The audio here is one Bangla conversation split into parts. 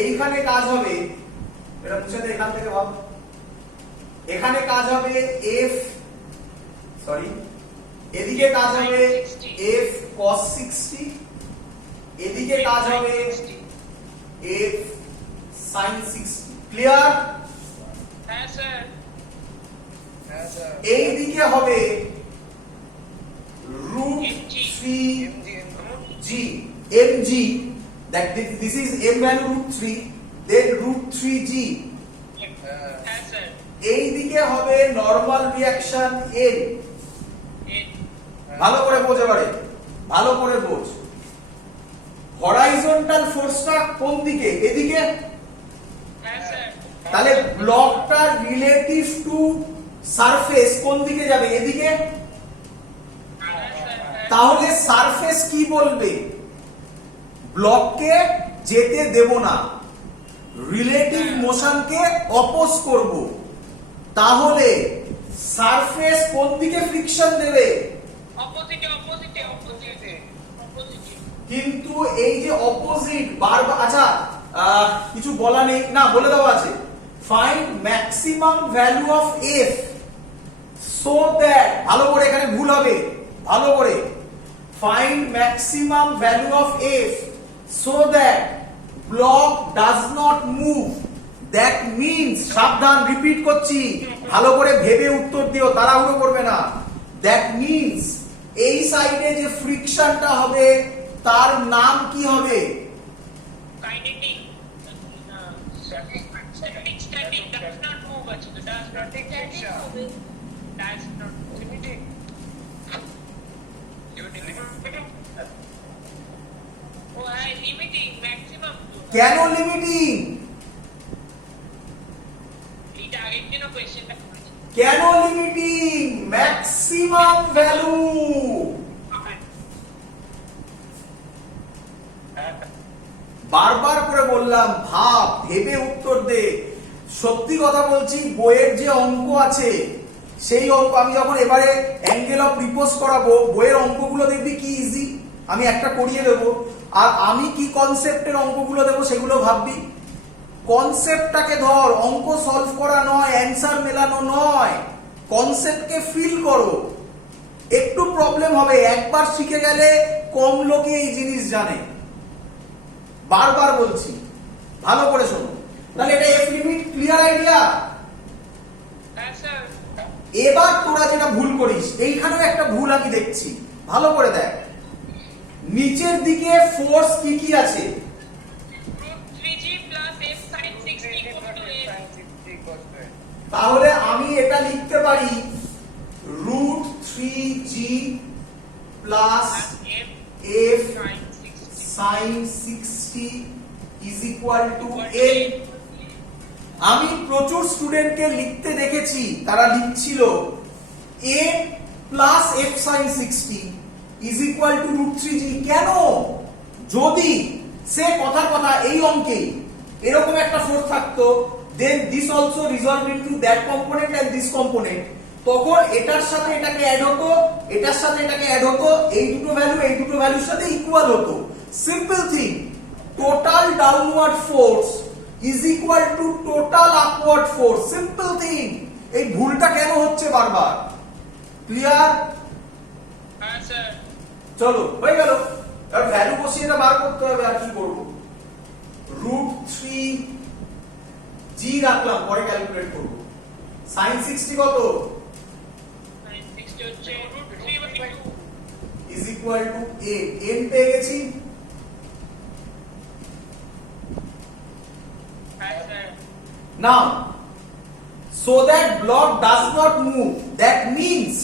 এইখানে কাজ হবে, এটা মুছে দে এখান থেকে ভাব, এখানে কাজ হবে f, সরি এদিকে কাজ হবে f cos 60, এদিকে কাজ হবে f sin 60। ক্লিয়ার? হ্যাঁ স্যার। এই দিকে হবে √3g mg, that this is m value √3, then √3g। হ্যাঁ স্যার। এই দিকে হবে নরমাল রিঅ্যাকশন n। ভালো করে বোঝ, এবারে ভালো করে বোঝ। হরাইজন্টাল ফোর্সটা কোন দিকে? এদিকে। হ্যাঁ স্যার। তাহলে ব্লকটা রিলেটিভ টু সারফেস কোন দিকে যাবে? এদিকে। তাহলে সারফেস কি বলবে? ব্লককে যেতে দেব না, রিলেটিভ মোশনকে অপোজ করব। তাহলে সারফেস কোন দিকে ফ্রিকশন দেবে? অপোজিটে অপোজিটে অপোজিটে অপোজিটে। কিন্তু এই যে অপোজিট বারবার, আচ্ছা কিছু বলা নেই না, বলে দেওয়া আছে find maximum value of F so that, ভালো করে এখানে ভুল হবে, ভালো করে find maximum value of F so that block does not move. That means, সাবধান রিপিট করছি, ভালো করে ভেবে উত্তর দিও, তাড়াহুড়ো করবে না। দ্যাট মিন্স এই সাইডে যে ফ্রিকশনটা হবে তার নাম কি হবে? Kinetic. Static static does not move আছে তো ডাজ নট ফ্রিকশন হবে, ডাজ নট লিমিটিং। ও হ্যাঁ লিমিটিং ম্যাক্সিমাম। কেন লিমিটিং? এটা আগের দিনও কোশ্চেনটা করেছি। কেন লিমিটিং? Maximum value. বারবার করে বললাম, ভাব, ভেবে উত্তর দে। সত্যি কথা বলছি, বইয়ের যে অঙ্ক আছে সেই অঙ্ক আমি যখন এবারে অ্যাঙ্গেল অফ রিপোজ করাবো, বইয়ের অঙ্কগুলো দেখবি কি ইজি, আমি একটা করিয়ে দেবো, আর আমি কি কনসেপ্টের অঙ্কগুলো দেবো সেগুলো ভাববি। কনসেপ্টটাকে ধর, অঙ্ক সলভ করা নয়, অ্যান্সার মেলানো নয়, কনসেপ্টকে ফিল করো। একটু প্রবলেম হবে, একবার শিখে গেলে কম লোকে এই জিনিস জানে। বারবার বলছি, ভালো করে শোনো। তাহলে এটা এফ লিমিট, ক্লিয়ার আইডিয়া? হ্যাঁ স্যার। এবার তোরা যেটা ভুল করিস, এইখানেও একটা ভুল আমি দেখছি, ভালো করে দেখ। নিচের দিকে ফোর্স কি কি আছে? √3g f sin 60 তাহলে আমি এটা লিখতে পারি √3g f sin 60 is equal to n। আমি প্রচুর স্টুডেন্টকে লিখতে দেখেছি, তারা লিখছিল a plus f sin 60 is equal to √3g। কেন? যদি সে কথার কথা এই অঙ্কে এরকম একটা ফোর্স থাকতো, then this also resolved into that component and this component, তখন এটার সাথে এটাকে অ্যাড হতো, এটার সাথে এটাকে অ্যাড হতো, এই দুটো ভ্যালুর সাথে ইকুয়াল হতো। Simple thing, total downward force is equal to total upward force, simple thing. এই ভুলটা কেন হচ্ছে বারবার? ক্লিয়ার? হ্যাঁ স্যার। চলো হয়ে গেল। এবার ভ্যালু বসিয়ে এটা বার করতে হবে, আর কি করব? √3g রাখলাম, পরে ক্যালকুলেট করব। sin 60 কত? sin 60 হচ্ছে √3/2 is equal to a, n পেয়ে গেছি। হ্যাঁ sir. Now, so that block does not move, that means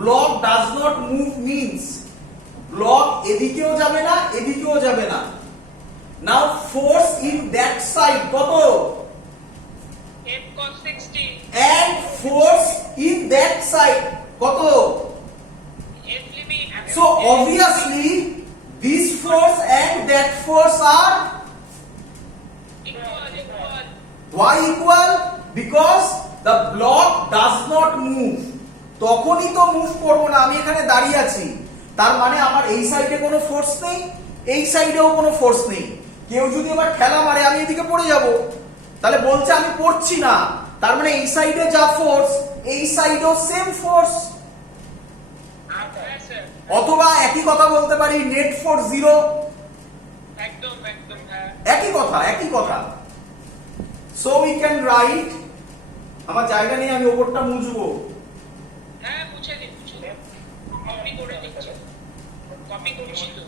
block does not move means block এদিকেও যাবে না, এদিকেও যাবে না। Now force in that side কত? f cos 60 And force in that side কত? f limit। So obviously this force and that force are equal equal। why equal? Because the block does not move। তখনই তো মুভ করব না, আমি এখানে দাঁড়িয়ে আছি, তার মানে আমার এই সাইডে কোনো ফোর্স নেই, এই সাইডেও কোনো ফোর্স নেই। কেউ যদি আবার ঠেলা মারে আমি এদিকে পড়ে যাব, তাহলে বলছে আমি পড়ছি না, তার মানে এই সাইডে যা ফোর্স এই সাইডেও সেম ফোর্স। হ্যাঁ স্যার, অথবা একই কথা বলতে পারি নেট ফোর্স 0, একদম একদম হ্যাঁ। একই কথা একই কথা। সো উই ক্যান রাইট, আমার জায়গা নেই আমি ওপরটা মুছবো। হ্যাঁ মুছে দিন কপি করে দিচ্ছি, কপি করছি তো।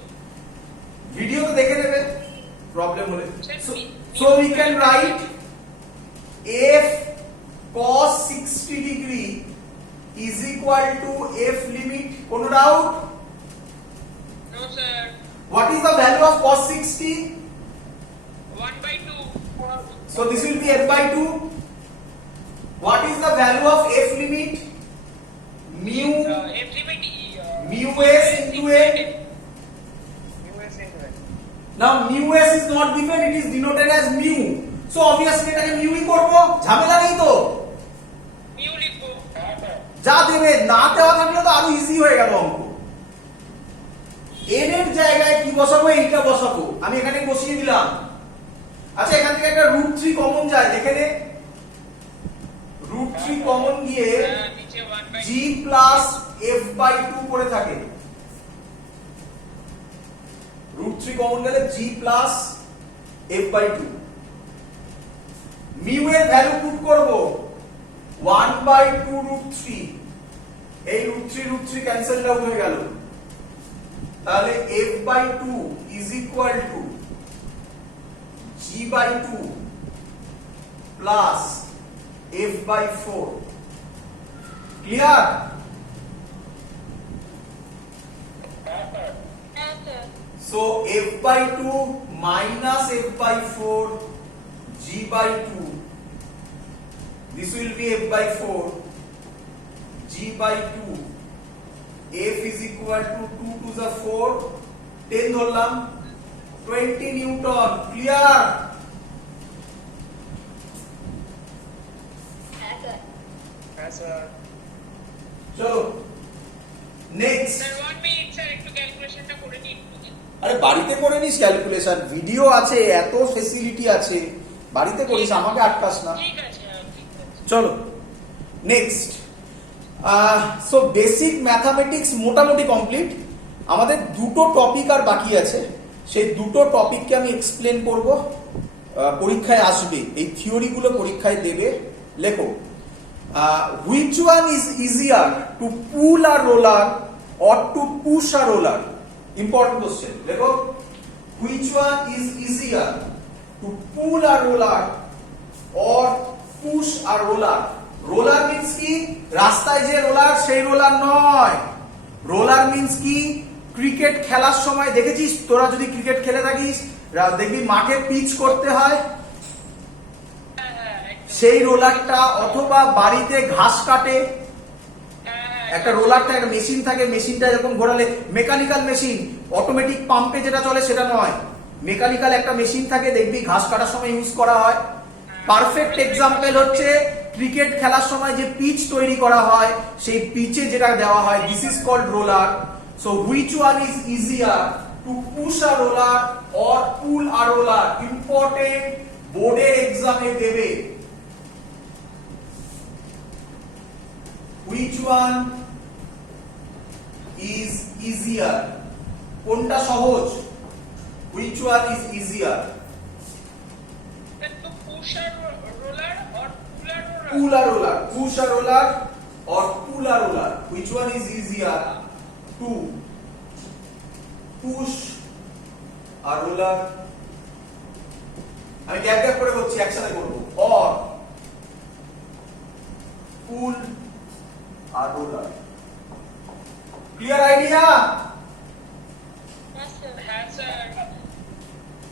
ভিডিও তো দেখে নেবে প্রবলেম হলে। Sir, so we can write f cos 60 degree is equal to f limit, কোনো doubt? No sir, What is the value of cos 60? 1/2 So this will be f by 2. What is the value of f limit? Mu f limit mu s into a. Now mu s is not given, it is denoted as mu. So obviously এটাকে mu ই করব, ঝামেলা নেই তো। মিউ লিখবো। যা দেবে না দেওয়া থাকলে তো আরো ইজি হয়ে গেল অঙ্ক। n এর জায়গায় কি বসাবো, এইটা বসাবো, আমি এখানে বসিয়ে দিলাম। আচ্ছা এখান থেকে একটা √3 কমন যায়, দেখে নে। √3 কমন গিয়ে হ্যাঁ নিচে 1/2 g প্লাস f বাই 2 করে থাকে। √3 কমন গেলে g plus f by 2। Mu এর ভ্যালু পুট করব 1/2 √3, এই √3 ক্যান্সেল আউট হয়ে গেল, তাহলে f by 2 is equal to g by 2 plus f by 4। Clear? So f by 2 minus f by 4 g by 2, this will be f by 4 g by 2, f is equal to 2 to the 4, 10 ধরলাম, 20 নিউটন। ক্লিয়ার? হ্যাঁ স্যার। চলো নেক্সট। স্যার 1 মিনিট স্যার, একটু ক্যালকুলেশনটা করে নিন। আরে বাড়িতে করে নিস ক্যালকুলেশন, ভিডিও আছে, এত ফেসিলিটি আছে, বাড়িতে করিস, আমাকে আটকাস না। ঠিক আছে ঠিক আছে। চলো নেক্সট। সো বেসিক ম্যাথামেটিক্স মোটামুটি কমপ্লিট, আমাদের দুটো টপিক আর বাকি আছে, সেই দুটো টপিককে আমি এক্সপ্লেন করব, পরীক্ষায় আসবে, এই থিওরিগুলো পরীক্ষায় দেবে। লেখো, which one is easier to pull a roller or to push a roller? Important question, লেখো, which one is easier to pull a roller or push a roller? Roller means কি? রাস্তায় যে রোলার সেই রোলার নয়। রোলার মিন্স কি? ক্রিকেট খেলার সময় দেখেছিস, তোরা যদি ক্রিকেট খেলে থাকিস দেখবি মাঠে পিচ করতে হয়, সেই রোলারটা, অথবা বাড়িতে ঘাস কাটে একটা রোলার থাকে, একটা মেশিন থাকে, মেশিনটা এরকম ঘোরালে, মেকানিক্যাল মেশিন, অটোমেটিক পাম্পে যেটা চলে সেটা নয়, মেকানিক্যাল একটা মেশিন থাকে, দেখবি ঘাস কাটার সময় ইউজ করা হয়। পারফেক্ট এক্সাম্পল হচ্ছে ক্রিকেট খেলার সময় যে পিচ তৈরি করা হয়, সেই পিচে যেটা দেওয়া হয়, this is called roller. So which one is easier to push a roller or pull a roller? Important, বোর্ডের এক্সামে দেবে। Which one is easier? কোনটা সহজ? Which one is easier? तो पुशर रोलर और puller roller. Pull a roller, push a roller or pull a roller. Which one is easier to push a roller? আমি গ্যাপ গ্যাপ করে বলছি, একসাথে করব। or pull a roller. Clear idea? हाँ सर।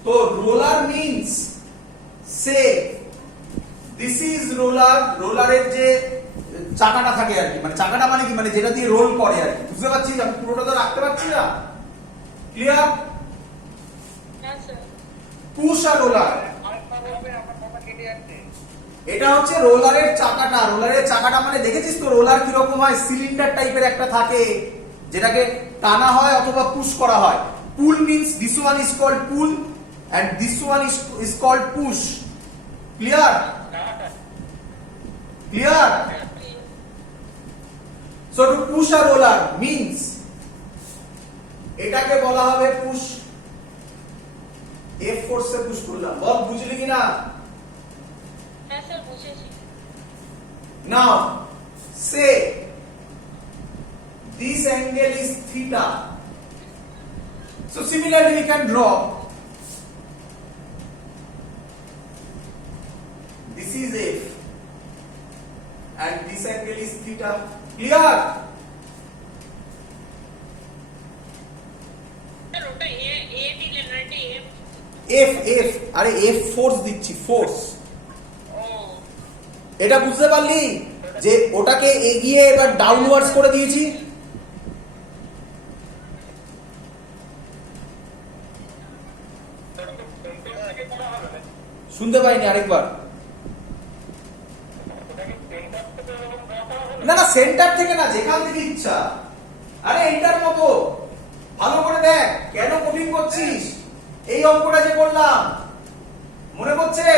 तो roller means say this is roller, রোলারের যে চাকাটা থাকে আর কি, মানে চাকাটা মানে কি, মানে যেটা দিয়ে রোল করে আর কি, বুঝতে পারছিস? আমি পুরোটা তো রাখতে পারছি না। ক্লিয়ার? পুশ আর রোলার, এটা হচ্ছে রোলারের চাকাটা। রোলারের চাকাটা মানে দেখেছিস তো রোলার কিরকম হয়, সিলিন্ডার টাইপের একটা থাকে, যেটাকে টানা হয় অথবা পুশ করা হয়। Pull means this one is called pull, and this one is called push. Clear? Clear? So to push a roller means এটাকে বলা হবে পুশ। এফ ফোর্সে পুশ করলাম, বল বুঝলি কিনা? হ্যাঁ স্যার বুঝেছি। Now say this angle is theta. So similarly we can draw this is F and this angle is theta. Clear? Sir ওটা এ দিলেন না, এটা এফ। F আরে F ফোর্স দিচ্ছি, ফোর্স। ও এটা বুঝতে পারলি যে ওটাকে এগিয়ে এবার ডাউনওয়ার্ডস করে দিয়েছি। শুনতে পাইনি, আরেকবার। না না সেন্টার থেকে না, যেখান থেকে ইচ্ছা। আরে এইটার মতো ভালো করে দেখ, কেন কঠিন করছিস? এই অঙ্কটা যে করলাম মনে পড়ছে?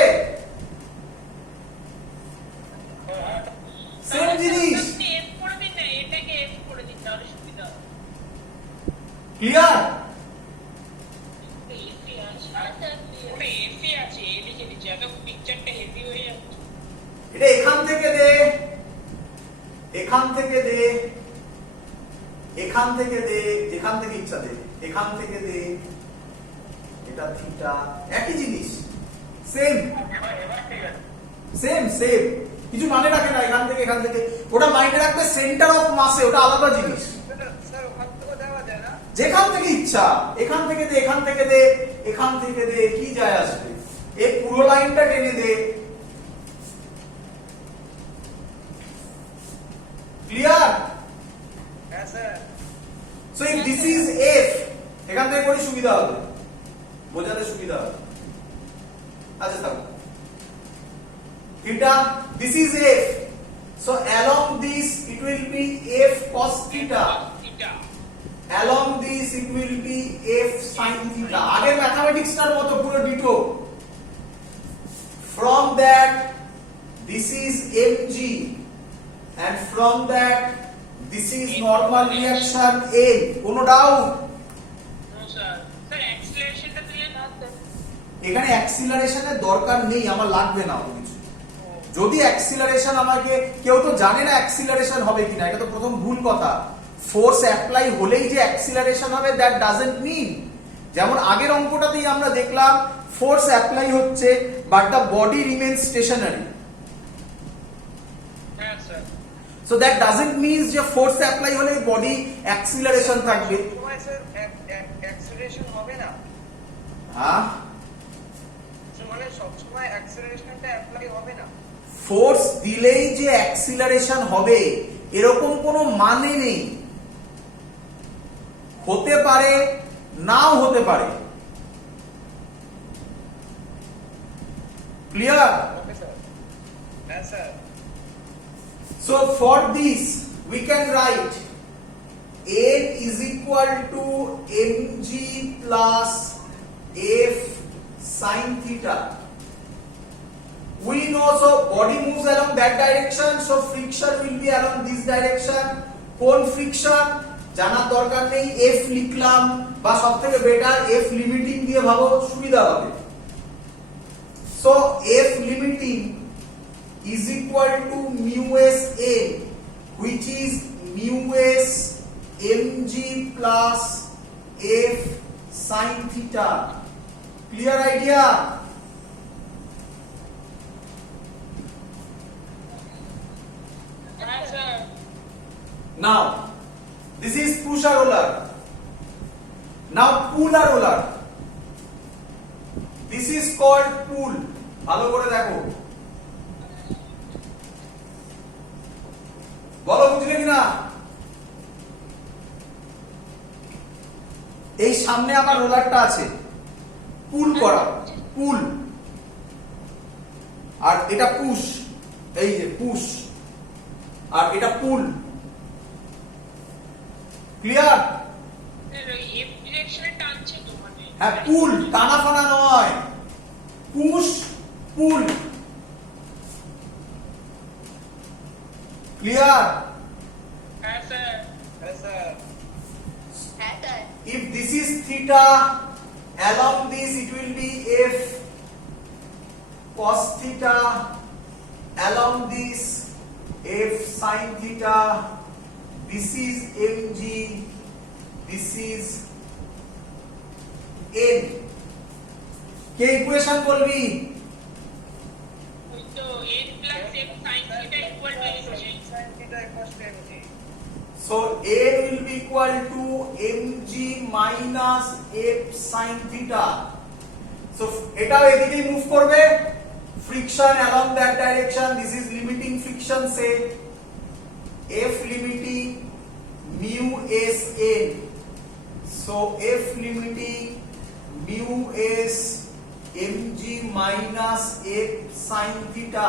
সেম জিনিস। আপনি এফ করে দিন না, এটাকে এফ করে দিন তাহলে সুবিধা হবে। ক্লিয়ার? এফি আছে, ওটা এফি আছে, এ লিখে দিচ্ছি, এত পিকচারটা হেভি হয়ে যাচ্ছে। এটা এখান থেকে দে, এখান থেকে দে, এখান থেকে দে, যেখান থেকে ইচ্ছা দে, এখান থেকে দে। এটা থিটা, একই জিনিস, সেম সেম সেম, কিছু মানে রাখে না। এখান থেকে এখান থেকে, ওটা মাইন্ডে রাখবে সেন্টার অফ মাসে, ওটা আলাদা জিনিস। স্যার ওখান থেকে দেওয়া যায় না? যেখান থেকে ইচ্ছা, এখান থেকে দে, এখান থেকে দে, এখান থেকে দে, কি যায় আসবে? এই পুরো লাইনটা টেনে দে। ক্লিয়ার? হ্যাঁ sir. So if this is F, এখান থেকে করে সুবিধা হবে, বোঝাতে সুবিধা হবে। আচ্ছা থাকো। theta, this is F, so along this it will be F cos theta, এটা along this it will be F sin theta. আগের ম্যাথমেটিক্সটার মতো পুরো ditto. From that this is mg and from that this is normal reaction N. কোনো ডাউট? No sir. স্যার অ্যাক্সিলারেশনটা দিলেন না তো? এখানে অ্যাক্সিলারেশনের দরকার নেই, আমার লাগবে না অত কিছু। যদি অ্যাক্সিলারেশন, আমাকে কেউ তো জানে না অ্যাক্সিলারেশন হবে কিনা, এটা তো প্রথম ভুল কথা। ফোর্স অ্যাপ্লাই হলেই যে অ্যাক্সিলারেশন হবে দ্যাট ডাজন্ট মিন। যেমন আগের অঙ্কটাতেই আমরা দেখলাম ফোর্স অ্যাপ্লাই হচ্ছে but the body remains stationary. হ্যাঁ sir. So that doesn't mean যে ফোর্স অ্যাপ্লাই হলে বডি অ্যাক্সিলারেশন থাকবে। সময় স্যার অ্যাক্সিলারেশন হবে না? হ্যাঁ, মানে সবসময় অ্যাক্সিলারেশনটা অ্যাপ্লাই হবে না? ফোর্স দিলেই যে অ্যাক্সিলারেশন হবে এরকম কোনো মানে নেই। হতে পারে, নাও হতে পারে। ক্লিয়ার? Okay sir. হ্যাঁ sir. So for this we can write N is equal to mg plus F sin theta. We know so body moves along that direction, so friction will be along this direction. কোন ফ্রিকশন জানার দরকার নেই, F লিখলাম, বা সবথেকে বেটার F লিমিটিং দিয়ে ভাবো, সুবিধা হবে। So F limiting is equal to mu s n, which is mu s mg plus F sin theta. Clear idea? হ্যাঁ sir. Now this is push a roller. Now pull a roller. This is called pull. ভালো করে দেখো, বলো বুঝলে কিনা? এই সামনে আমার রোলারটা আছে, পুল করা, পুল। আর এটা পুশ, এই যে পুশ, আর এটা পুল। ক্লিয়ার? স্যার ওই এফ ডিরেকশনে টানছে তো মানে। হ্যাঁ পুল, টানা ফানা নয়। Push pool. Clear? Yes, sir. Yes, sir. If this is theta, along this it will be F cos theta, along this F sin theta, this is mg, this is n. K equation বলবি? So n plus f sin theta equal to mg. Sin theta equals to mg. So a will be equal to mg minus f sin theta. So এটাও এদিকে মুভ করবে, friction along that direction, this is limiting friction, say f limiting mu s n. So f limiting mu s mg minus f sin theta.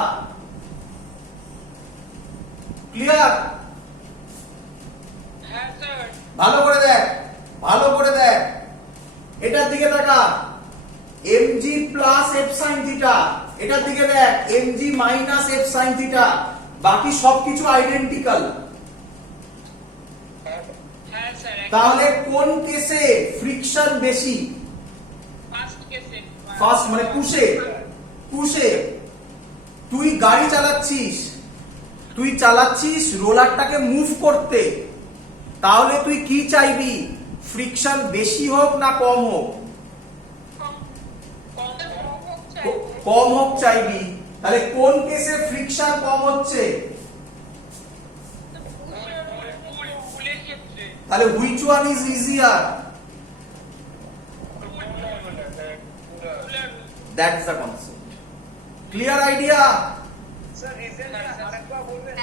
Clear? Yes, sir. ভালো করে দেখ, ভালো করে দেখ, এটার দিকে তাকা, mg plus f sin theta, এটার দিকে দেখ mg minus f sin theta, বাকি সবকিছু আইডেন্টিক্যাল। Yes, sir. তাহলে কোন কেসে ফ্রিকশন বেশি? First case. ফার্স্ট মানে পুশে, পুশে। তুই গাড়ি চালাচ্ছিস, তুই চালাচ্ছিস রোলারটাকে মুভ করতে, তাহলে তুই কি চাইবি? ফ্রিকশন বেশি হোক না কম হোক? কম হোক চাইবি। তাহলে কোন কেসে ফ্রিকশন কম হচ্ছে? পুলের ক্ষেত্রে। তাহলে which one is easier? That is the concept. Clear idea? Sir, reason টা আরেকবার বলবেন?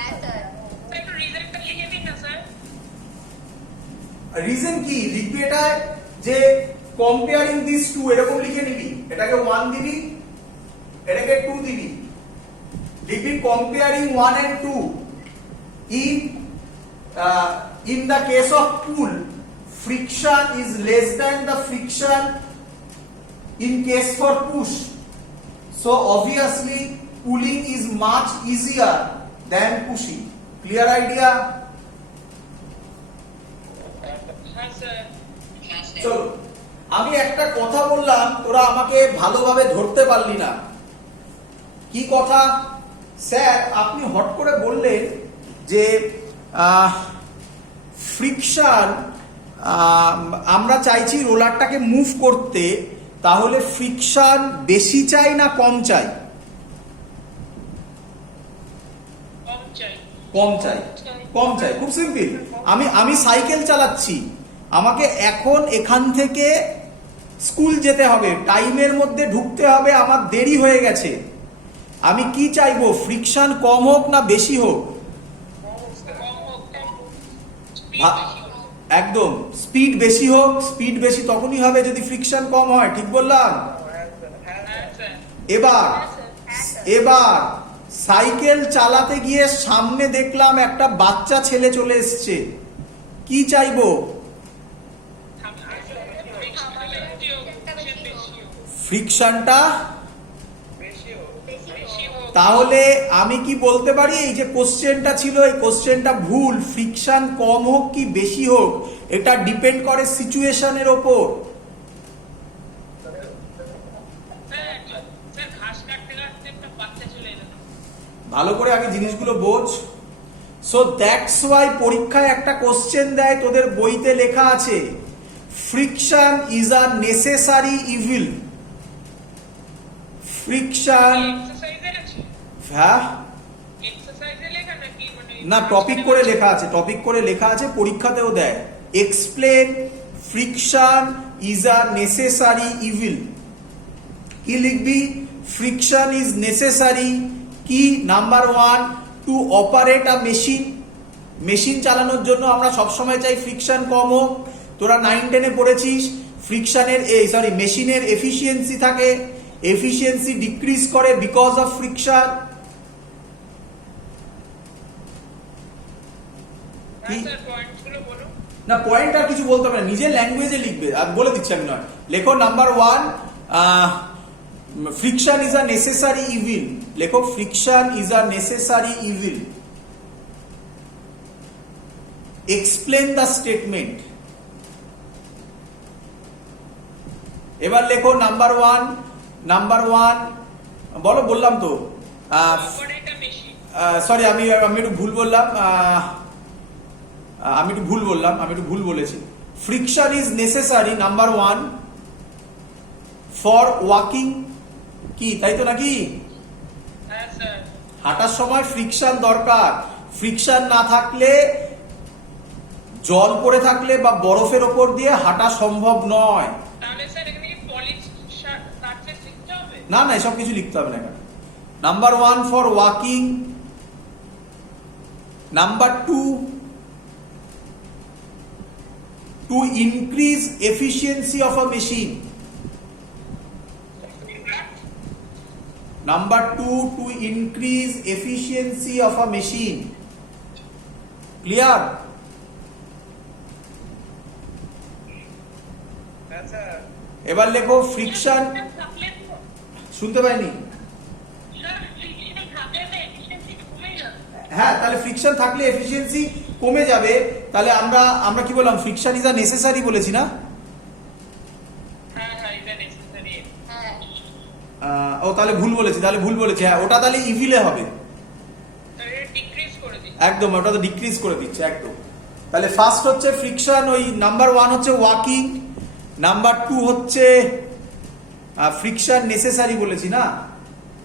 একটু রিজনটা লিখে দিন না স্যার। রিজন কি লিখবি? এটা যে কম্পেয়ারিং দিস টু এরকম লিখে নিবি, এটাকে 1 দিবি, এটাকে 2 দিবি, লিখবি comparing 1 and 2 in the case of pool friction is less than the friction in case for push, so obviously pulling is much easier than pushing. Clear idea? হ্যাঁ স্যার। চলো, আমি একটা কথা বললাম, তোরা আমাকে ভালোভাবে ধরতে পারলি না। কি কথা? স্যার আপনি হট করে বললেন যে ফ্রিকশন, আমরা চাইছি রোলারটাকে মুভ করতে, তাহলে ফ্রিকশন বেশি চাই না কম চাই? কম চাই। কম চাই, কম চাই। খুব সিম্পল। আমি সাইকেল চালাচ্ছি, আমাকে এখন এখান থেকে স্কুল যেতে হবে, টাইমের মধ্যে ঢুকতে হবে, আমার দেরি হয়ে গেছে, আমি কি চাইবো? ফ্রিকশন কম হোক না বেশি হোক? কম হোক। স্পিড ভা- বেশি হোক। একদম, স্পিড বেশি হোক। স্পিড বেশি তখনই হবে যদি ফ্রিকশন কম হয়, ঠিক বললাম? হ্যাঁ স্যার। এবার এবার সাইকেল চালাতে গিয়ে সামনে দেখলাম একটা বাচ্চা ছেলে চলে এসছে, কি চাইবো? ফ্রিকশনটা বেশি হোক। তাহলে আমি কি বলতে পারি? এই যে কোশ্চেনটা ছিল, এই কোশ্চেনটা ভুল। ফ্রিকশন কম হোক কি বেশি হোক, এটা ডিপেন্ড করে সিচুয়েশনের ওপর। ভালো করে আগে জিনিসগুলো বোঝ। সো দ্যাটস ওয়াই পরীক্ষায় একটা কোশ্চেন দেয়, তোদের বইতে লেখা আছে friction is a necessary evil. Friction, হ্যাঁ না, টপিক করে লেখা আছে, টপিক করে লেখা আছে, পরীক্ষাতেও দেয়। Explain friction is a necessary evil. কি লিখবি? ফ্রিকশন ইজ নেসেসারি কি? Number 1, two operate a machine. Machine চালানোর জন্য আমরা সবসময় চাই ফ্রিকশন কম হোক। তোরা 9-10-এ পড়েছিস, ফ্রিকশনের মেশিনের এফিসিয়েন্সি থাকে, এফিসিয়েন্সি ডিক্রিজ করে বিকজ অফ ফ্রিকশন। না, পয়েন্ট আর কিছু বলতে হবে না, নিজের ল্যাঙ্গুয়েজে লিখবে। আর বলে দিচ্ছি আমি, নয় লেখো number 1, friction is a necessary evil, লেখো friction is a necessary evil. Explain the statement. এবার লেখো নাম্বার ওয়ান, বলো, বললাম তো, Operator machine. সরি আমি একটু ভুল বললাম, আমি একটু ভুল বলেছি। Friction is necessary number one for walking, কি তাই তো নাকি? হ্যাঁ স্যার। হাঁটার সময় ফ্রিকশন দরকার। ফ্রিকশন না থাকলে, জল পড়ে থাকলে বা বরফের ওপর দিয়ে হাঁটা সম্ভব নয়। তাহলে স্যার এখানে কি পলিশ সারফেস লিখতে হবে? না না, এসব কিছু লিখতে হবে না এখানে। Number one for walking, number two to increase efficiency of a machine, number two to increase efficiency of a machine. Clear? হ্যাঁ স্যার। এবার লেখো ফ্রিকশন, থাকলে তো শুনতে পাইনি? স্যার ফ্রিকশন থাকলে তো এফিশিয়েন্সি কমে যাবে। হ্যাঁ, তাহলে ফ্রিকশন থাকলে এফিসিয়েন্সি কমে যাবে। তাহলে আমরা কি বললাম? ফ্রিকশন ইজ আ নেসেসারি বলেছি না? হ্যাঁ হ্যাঁ, এটা নেসেসারি। হ্যাঁ। ও তাহলে ভুল বলেছি, হ্যাঁ ওটা তাহলে ইভিলে হবে। তো এটা ডিক্রিজ করে দিই। একদম, ওটা তো ডিক্রিজ করে দিচ্ছে একদম। তাহলে ফার্স্ট হচ্ছে ফ্রিকশন, ওই নাম্বার ওয়ান হচ্ছে ওয়াকিং, নাম্বার টু হচ্ছে ফ্রিকশন নেসেসারি বলেছি না?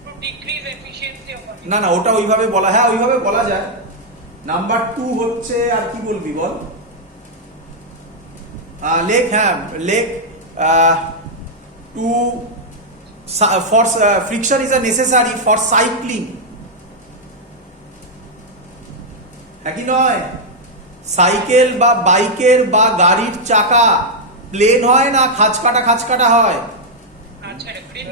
টু ডিক্রিজ এফিশিয়েন্সি অফ না না, ওটা ওইভাবে বলা, হ্যাঁ ওইভাবে বলা যায়। নাম্বার টু হচ্ছে, আর কি বলবি বল? লেখ two for friction is a necessary for cycling, হ্যাঁ কি নয়? সাইকেল বা বাইকের বা গাড়ির চাকা প্লেন হয় না খাঁজ কাটা হয়। আচ্ছা গ্রিপ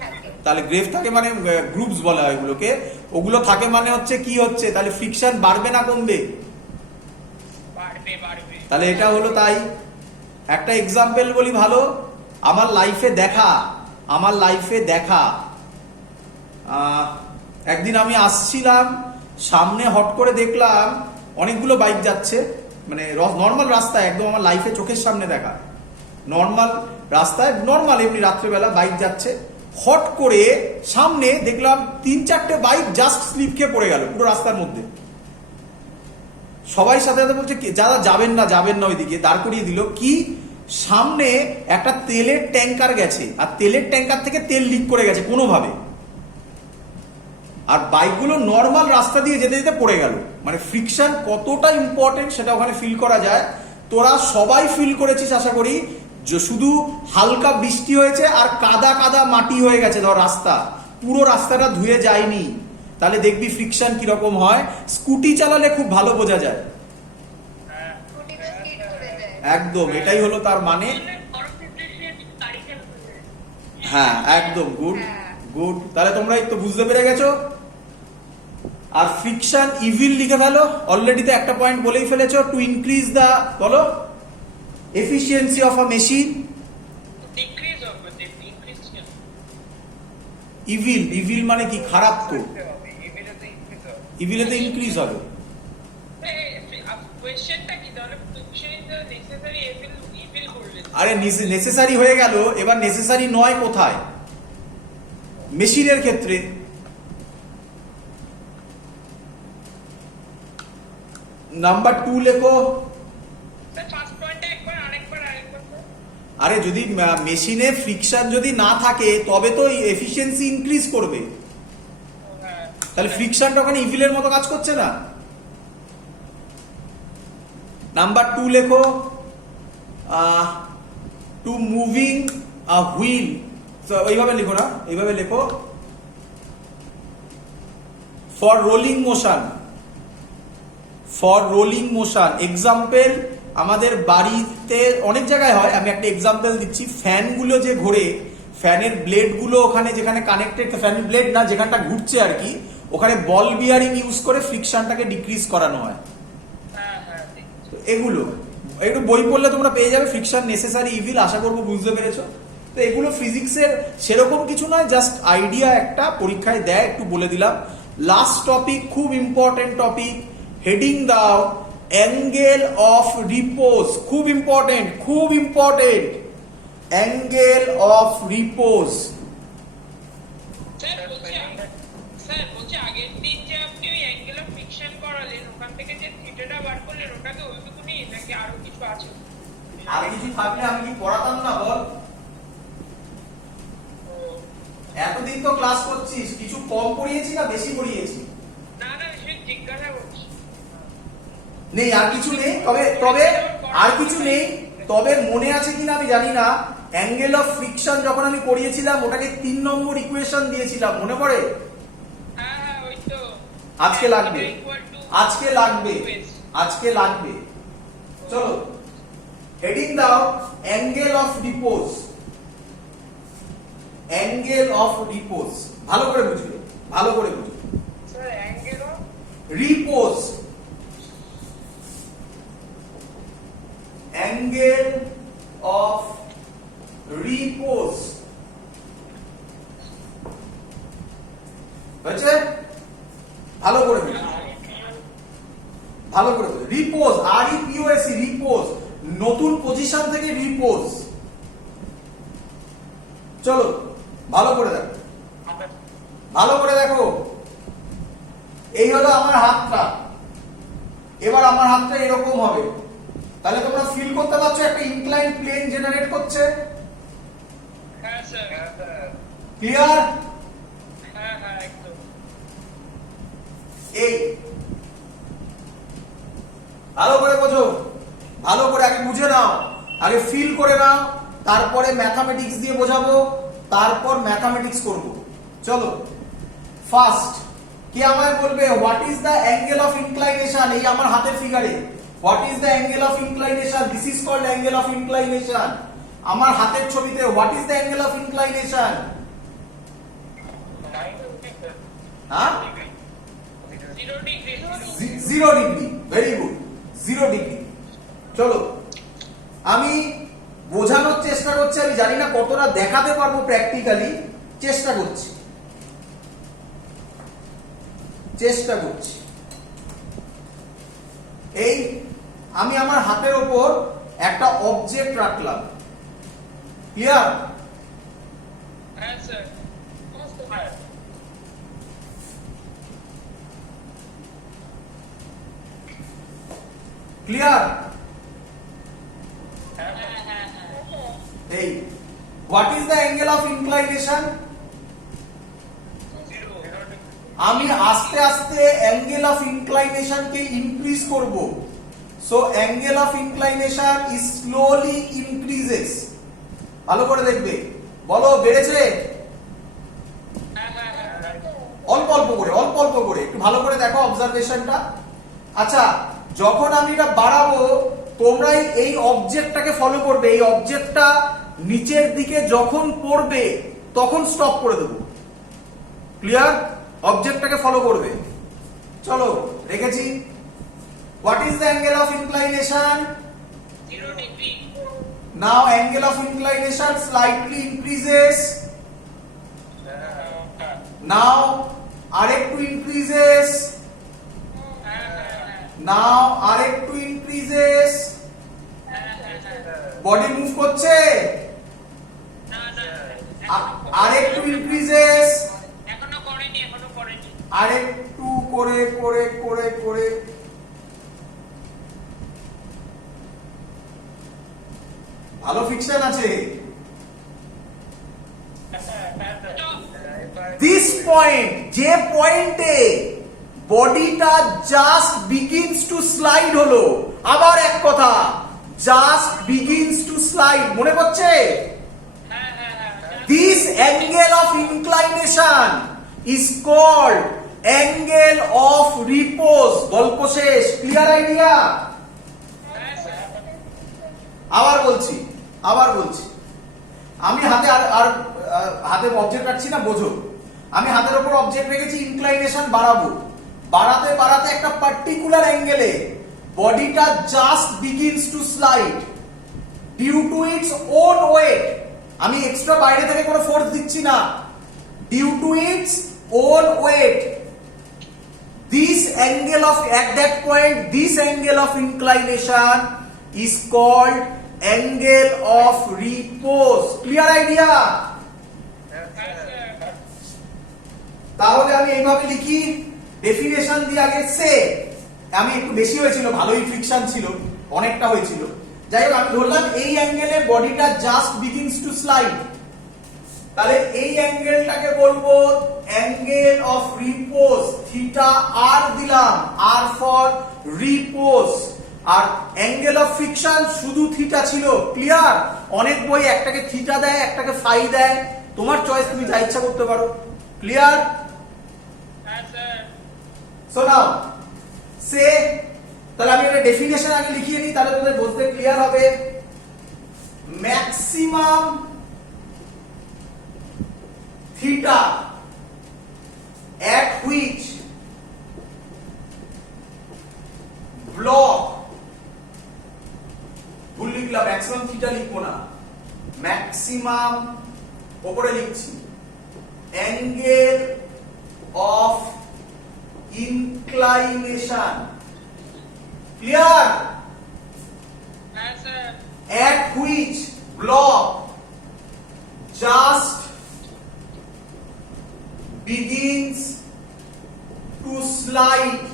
থাকে। তাহলে গ্রেফ থাকে মানে গ্রুপস বলা হয় ওগুলোকে। ওগুলো থাকে মানে হচ্ছে কি হচ্ছে, তাহলে ফ্রিকশন বাড়বে না কমবে? বাড়বে। তাহলে এটা হলো তাই। একটা এক্সাম্পল বলি ভালো, আমার লাইফে দেখা একদিন আমি আসছিলাম, সামনে হট করে দেখলাম অনেকগুলো বাইক যাচ্ছে, মানে নর্মাল রাস্তায়, একদম আমার লাইফে চোখের সামনে দেখা নর্মাল রাস্তায়, নর্মাল এমনি রাত্রেবেলা বাইক যাচ্ছে। হট করে সামনে দেখলাম 3-4টে বাইক জাস্ট স্লিপ খেয়ে পড়ে গেল পুরো রাস্তার মধ্যে। সবাই সাথে সাথে বলছে যারা যাবেন না ওইদিকে, দাঁড় করিয়ে দিল। কি, সামনে একটা তেলের ট্যাঙ্কার গেছে, আর তেলের ট্যাঙ্কার থেকে তেল লিক করে গেছে কোনোভাবে, আর বাইকগুলো নর্মাল রাস্তা দিয়ে যেতে যেতে পড়ে গেল। মানে ফ্রিকশন কতটা ইম্পর্টেন্ট সেটা ওখানে ফিল করা যায়। তোরা সবাই ফিল করেছিস আশা করি, যে শুধু হালকা বৃষ্টি হয়েছে আর কাদা মাটি হয়ে গেছে, ধর রাস্তা পুরো রাস্তাটা ধুয়ে যায়নি, তাহলে দেখবি ফ্রিকশন কিরকম হয়। স্কুটি চালালে খুব ভালো বোঝা যায়। একদম, এটাই হলো তার মানে। হ্যাঁ একদম, গুড। তাহলে তোমরা একটু বুঝতে পেরে গেছো। আর ফ্রিকশন ইভিল লিখে ফেলো, অলরেডি তো একটা পয়েন্ট বলেই ফেলেছো, টু ইনক্রিজ দা, বলো, efficiency of a machine. Decrease হবে, ইনক্রিজ কেন? ইভিল মানে কি? খারাপ তো। ইভিলে তো ইনক্রিজ হবে। ইভিলে তো ইনক্রিজ হবে। কোয়েশ্চেনটা কি তাহলে? ফ্রিকশন ইজ নেসেসারি ইভিল করলে। আরে নেসেসারি হয়ে গেল, এবার নেসেসারি নয় কোথায়? মেশিনের ক্ষেত্রে। নাম্বার টু লেখো। ফার্স্ট পয়েন্টটা আরেকবার। আরে যদি মেশিনে ফ্রিকশন যদি না থাকে তবে তো এফিসিয়েন্সি ইনক্রিজ করবে, তাহলে ফ্রিকশনটা ওখানে ইভিলের মতো কাজ করছে না। নাম্বার টু লেখো, টু মুভিং আ হুইল, এইভাবে লিখো না, এইভাবে লেখো, ফর রোলিং মোশন। এক্সাম্পল, আমাদের বাড়িতে অনেক জায়গায় হয়, আমি একটা এক্সাম্পল দিচ্ছি। ফ্যানগুলো যে ঘোরে, ফ্যানের ব্লেড গুলো ওখানে যেখানে কানেক্টেড, ফ্যানের ব্লেড না, যেখানটা ঘুরছে আর কি, ওখানে বল বিয়ারিং ইউজ করে ফ্রিকশনটাকে ডিক্রিজ করানো হয়। এগুলো একটু বই পড়লে তোমরা পেয়ে যাবে। ফ্রিকশন নেসেসারি ইভিল, আশা করবো বুঝতে পেরেছো। তো এগুলো ফিজিক্সের সেরকম কিছু নয়, জাস্ট আইডিয়া একটা পরীক্ষায় দেয়, একটু বলে দিলাম। লাস্ট টপিক, খুব ইম্পর্টেন্ট টপিক, হেডিং দাও অ্যাঙ্গেল অফ রিপোজ। খুব ইম্পর্টেন্ট, খুব ইম্পর্টেন্ট, অ্যাঙ্গেল অফ রিপোজ। স্যার বলছি আগের দিন যে আপনি ওই অ্যাঙ্গেল অফ ফিকশন করালেন, ওখান থেকে যে থিটাটা বার করলেন, ওটা কি ওইটুকুনি নাকি আরো কিছু আছে? আর কিছু থাকলে আমি কি পড়াতাম না বল? এতদিন তো ক্লাস করছিস, কিছু কম পড়িয়েছি না বেশি পড়িয়েছি? না না, সে জিজ্ঞাসা করছি। নেই, আর কিছু নেই। তবে তবে আর কিছু নেই, তবে মনে আছে কিনা আমি জানি না, অ্যাঙ্গেল অফ ফ্রিকশন যখন আমি করিয়েছিলাম ওটাকে 3 নম্বর ইকুয়েশন দিয়েছিলাম, মনে পড়ে? হ্যাঁ হ্যাঁ, ওই তো। আজকে লাগবে, আজকে লাগবে, আজকে লাগবে। চলো হেডিং দাও angle of repose. Angle of repose ভালো করে বুঝবে, ভালো করে বুঝবে। Sir angle of repose, angle of repose. হয়েছে? ভালো করে বুঝবে, ভালো করে বুঝবে। রিপোজ, আর ই পি ও এস ই, রিপোজ, নতুন পজিশন থেকে রিপোজ। চলো ভালো করে দেখো, ভালো করে দেখো। এই হলো আমার হাতটা, এবার আমার হাতটা এরকম হবে। তাহলে তোমরা ফিল করতে পারছো একটা ইনক্লাইন প্লেন জেনারেট করছে। হ্যাঁ স্যার। হ্যাঁ স্যার ক্লিয়ার? হ্যাঁ হ্যাঁ, একদম। এই ভালো করে বোঝো, ভালো করে আগে বুঝে নাও, আগে ফিল করে নাও, তারপরে ম্যাথামেটিক্স দিয়ে বোঝাবো, তারপর ম্যাথামেটিক্স করব। চলো ফার্স্ট কি আমায় বলবে what is the angle of inclination? এই আমার হাতের ফিগারে what is the angle of inclination? This is called angle of inclination. আমার হাতের ছবিতে what is the angle of inclination? 950 sir. হ্যাঁ, 0 degree. 0 degree. Very good, 0 degree. চলো আমি বোঝানোর চেষ্টা করছি, আমি জানি না কতটা দেখাতে পারবো প্র্যাকটিক্যালি, চেষ্টা করছি, চেষ্টা করছি। এই আমি আমার হাতের ওপর একটা অবজেক্ট রাখলাম, ক্লিয়ার? হ্যাঁ স্যার। ক্লিয়ার? হ্যাঁ হ্যাঁ হ্যাঁ। এই what is the angle of inclination? 0 degree. আমি আস্তে আস্তে অ্যাঙ্গেল অফ ইনক্লাইনেশন কে ইনক্রিজ করব। So angle of inclination is slowly increases. ভালো করে দেখবে, বলো বেড়েছে? হ্যাঁ হ্যাঁ হ্যাঁ। অল্প অল্প করে, অল্প অল্প করে, একটু ভালো করে দেখো অবজারভেশনটা। আচ্ছা, যখন আমি এটা বাড়াবো তোমরা এই অবজেক্টটাকে ফলো করবে। এই অবজেক্টটা নিচের দিকে যখন পড়বে তখন স্টপ করে দেবো, ক্লিয়ার? অবজেক্টটাকে ফলো করবে। চলো রেখেছি। What is the angle of inclination? 0 degree. Now angle of inclination slightly increases. Now আরেকটু ইনক্রিজেস। হ্যাঁ হ্যাঁ হ্যাঁ। নাও আরেকটু ইনক্রিজেস। হ্যাঁ হ্যাঁ হ্যাঁ। বডি মুভ করছে, না না, আরেকটু ইনক্রিজেস, এখনো করেনি, এখনো করেনি। আরেকটু করে করে করে করে। ভালো ফিকশন আছে। দিস পয়েন্ট, যে পয়েন্টে বডিটা জাস্ট বিগিনস টু স্লাইড হলো, আবার এক কথা, জাস্ট বিগিনস টু স্লাইড, মনে পড়ছে? হ্যাঁ হ্যাঁ হ্যাঁ। This angle of inclination is called angle of repose. গল্প শেষ, ক্লিয়ার আইডিয়া? হ্যাঁ স্যার। আবার বলছি, আবার বলছি, আমি হাতে আর হাতে অবজেক্ট রাখছি না, বোঝো। আমি হাতের উপর অবজেক্ট রেখেছি, ইনক্লাইনেশন বাড়াবো, বাড়াতে বাড়াতে একটা পার্টিকুলার অ্যাঙ্গেলে বডিটা just begins to slide due to its own weight. আমি এক্সট্রা বাইরে থেকে কোনো ফোর্স দিচ্ছি না, due to its own weight this angle of at that point this angle of inclination is called angle of repose. Clear idea? হ্যাঁ হ্যাঁ স্যার স্যার তাহলে আমি এইভাবে লিখি, ডেফিনেশন দিয়ে আগে সে, আমি একটু বেশি হয়েছিল, ভালোই ফ্রিকশন ছিল, অনেকটা হয়েছিল। যাই হোক, আমি ধরলাম এই অ্যাঙ্গেলে বডিটা জাস্ট বিগিনস টু স্লাইড, তাহলে এই অ্যাঙ্গেলটাকে বলবো অ্যাঙ্গেল অফ রিপোজ, থিটা আর দিলাম, আর ফর রিপোজ। আর অ্যাঙ্গেল অফ ফ্রিকশন শুধু থিটা ছিল। ক্লিয়ার? অনেক বই একটাকে থিটা দেয়, একটাকে ফাই দেয়, তোমার চয়েস, তুমি যা ইচ্ছা করতে পারো। ক্লিয়ার? হ্যাঁ স্যার সো নাও সে, তাহলে আমি একটা ডেফিনেশন আগে লিখিয়ে নিই, তাহলে তোমাদের বুঝতে ক্লিয়ার হবে। Maximum theta at which block, ভুল লিখলাম, ম্যাক্সিমাম থিটা লিখবো না, ম্যাক্সিমাম উপরে লিখছি, অ্যাঙ্গেল অফ ইনক্লাইনেশন। ক্লিয়ার? হ্যাঁ sir at which block just begins to slide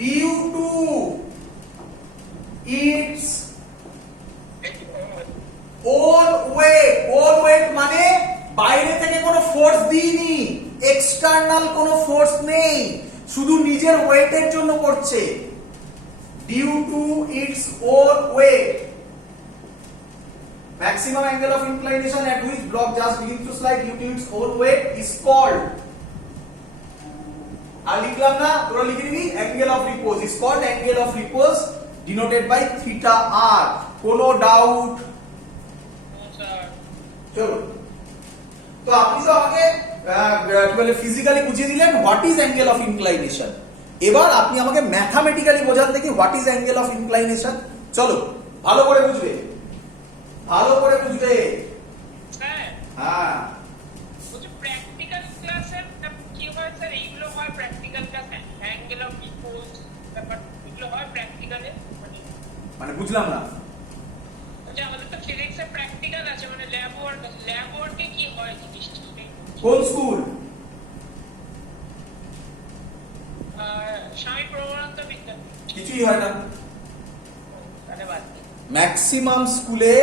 due to its own weight. Own weight মানে বাইরে থেকে কোনো ফোর্স দিইনি, এক্সটার্নাল কোনো ফোর্স নেই, শুধু নিজের ওয়েটের জন্য করছে। due to its own weight, maximum angle of inclination at which block just begins to slide due to its own weight is called, আর লিখলাম না, তোরা লিখে নিবি, angle of repose is called angle of repose denoted by theta r. কোনো ডাউট? স্যার চলো, তো আপনি তো আমাকে কি বলে ফিজিক্যালি বুঝিয়ে দিলেন what is angle of inclination. এবার আপনি আমাকে ম্যাথামেটিক্যালি বোঝান দেখি what is angle of inclination. চলো, ভালো করে বুঝবে, ভালো করে বুঝবে। স্যার হ্যাঁ, বলছি প্র্যাকটিক্যাল ক্লাসে কি হয় স্যার? এইগুলো হয় প্র্যাকটিক্যাল ক্লাসে, অ্যাঙ্গেল অফ রিপোজ ব্যাপার এগুলো হয় প্র্যাকটিক্যালে, মানে বুঝলাম না। মানে আমাদের তো ফিজিক্সে প্র্যাকটিক্যাল আছে, মানে ল্যাব ওয়ার্ক আছে, ল্যাব ওয়ার্কে কি হয় জিনিসটা? কোন স্কুল? স্বামী প্রবণান্ত বিজ্ঞান। কিছুই হয় না। তাহলে বাদ দিই। ম্যাক্সিমাম স্কুলে